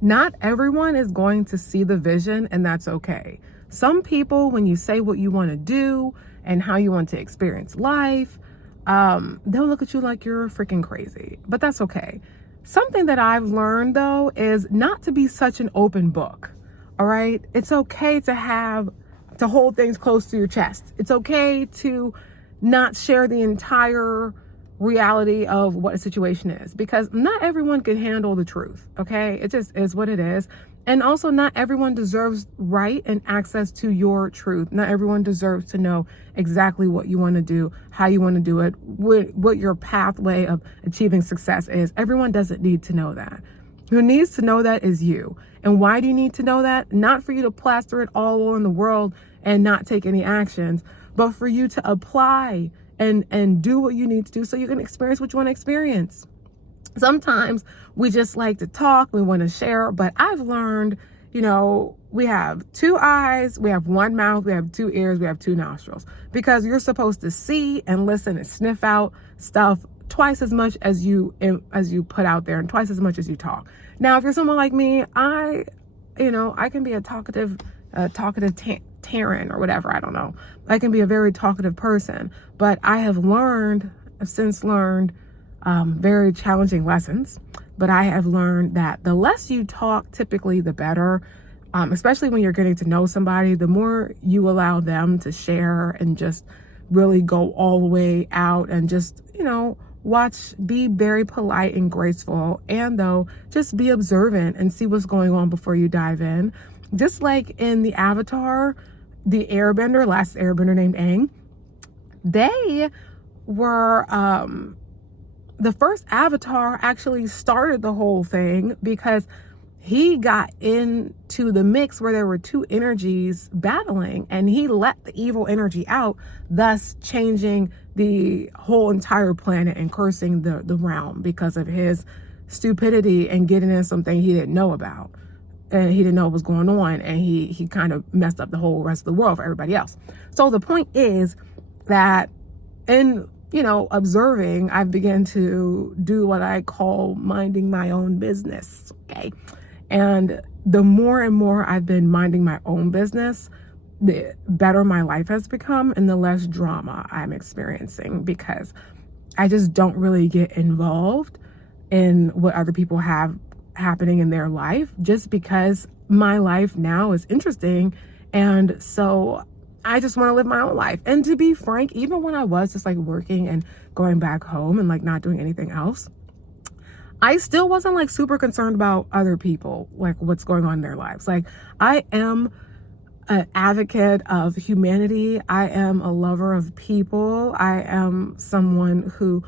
Not everyone is going to see the vision, and that's okay. Some people, when you say what you want to do and how you want to experience life, they'll look at you like you're freaking crazy, but that's okay. Something that I've learned though is not to be such an open book. All right. It's okay to hold things close to your chest. It's okay to not share the entire reality of what a situation is, because not everyone can handle the truth. Okay. It just is what it is. And also, not everyone deserves right and access to your truth. Not everyone deserves to know exactly what you want to do, how you want to do it, what your pathway of achieving success is. Everyone doesn't need to know that. Who needs to know that is you. And why do you need to know that? Not for you to plaster it all over the world and not take any actions, but for you to apply and do what you need to do so you can experience what you want to experience. Sometimes we just like to talk, we want to share, but I've learned, we have 2 eyes, we have 1 mouth, we have 2 ears, we have 2 nostrils, because you're supposed to see and listen and sniff out stuff twice as much as you put out there and twice as much as you talk. Now, if you're someone like me, I can be a talkative Taryn or whatever, I don't know. I can be a very talkative person, but I have since learned very challenging lessons, but I have learned that the less you talk, typically the better, especially when you're getting to know somebody. The more you allow them to share and just really go all the way out and just, be very polite and graceful, and though just be observant and see what's going on before you dive in. Just like in the Avatar, the Airbender, last Airbender named Aang, they were, the first Avatar actually started the whole thing because he got into the mix where there were 2 energies battling, and he let the evil energy out, thus changing the whole entire planet and cursing the realm because of his stupidity and getting in something he didn't know about. And he didn't know what was going on, and he kind of messed up the whole rest of the world for everybody else. So the point is that in observing, I've begun to do what I call minding my own business. Okay. And the more and more I've been minding my own business, the better my life has become and the less drama I'm experiencing, because I just don't really get involved in what other people have happening in their life, just because my life now is interesting. And so I just want to live my own life. And to be frank, even when I was just like working and going back home and like not doing anything else, I still wasn't like super concerned about other people, like what's going on in their lives. Like, I am an advocate of humanity. I am a lover of people. I am someone who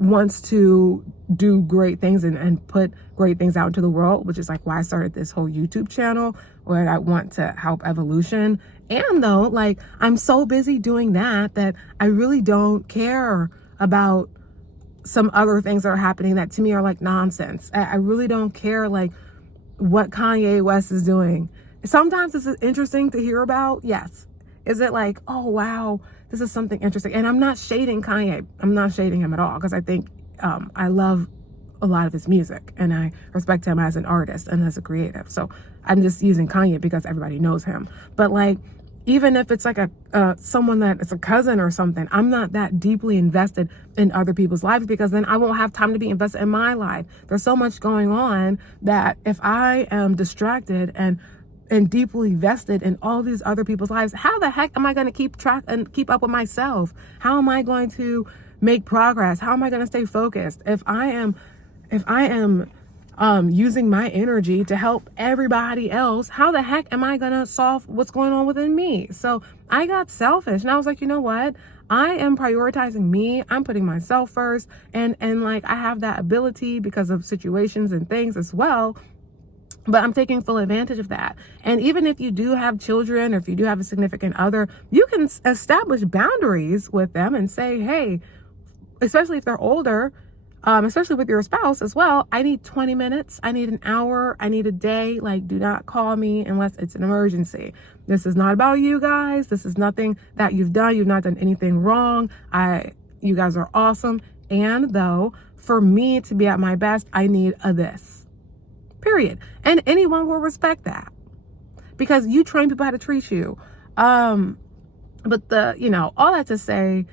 wants to do great things and put great things out into the world, which is like why I started this whole YouTube channel, where I want to help evolution. And though, like, I'm so busy doing that I really don't care about some other things that are happening that to me are like nonsense. I really don't care like what Kanye West is doing. Sometimes this is interesting to hear about. Yes. Is it like, oh wow, this is something interesting? And I'm not shading Kanye. I'm not shading him at all, because I think I love a lot of his music and I respect him as an artist and as a creative. So I'm just using Kanye because everybody knows him. But like, even if it's like someone that is a cousin or something, I'm not that deeply invested in other people's lives, because then I won't have time to be invested in my life. There's so much going on that if I am distracted and deeply vested in all these other people's lives, how the heck am I going to keep track and keep up with myself? How am I going to make progress? How am I going to stay focused if I am using my energy to help everybody else? How the heck am I gonna solve what's going on within me? So I got selfish, and I was like, you know what? I am prioritizing me. I'm putting myself first, and like I have that ability because of situations and things as well. But I'm taking full advantage of that. And even if you do have children, or if you do have a significant other, you can establish boundaries with them and say, hey, especially if they're older, especially with your spouse as well, I need 20 minutes, I need an hour, I need a day. Like, do not call me unless it's an emergency. This is not about you guys. This is nothing that you've done. You've not done anything wrong. You guys are awesome. And though, for me to be at my best, I need this. period. And anyone will respect that because you train people how to treat you. But all that to say,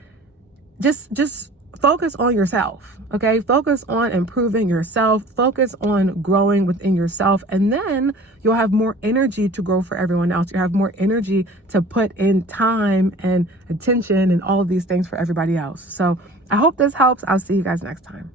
just focus on yourself, okay? Focus on improving yourself, focus on growing within yourself, and then you'll have more energy to grow for everyone else. You have more energy to put in time and attention and all of these things for everybody else. So I hope this helps. I'll see you guys next time.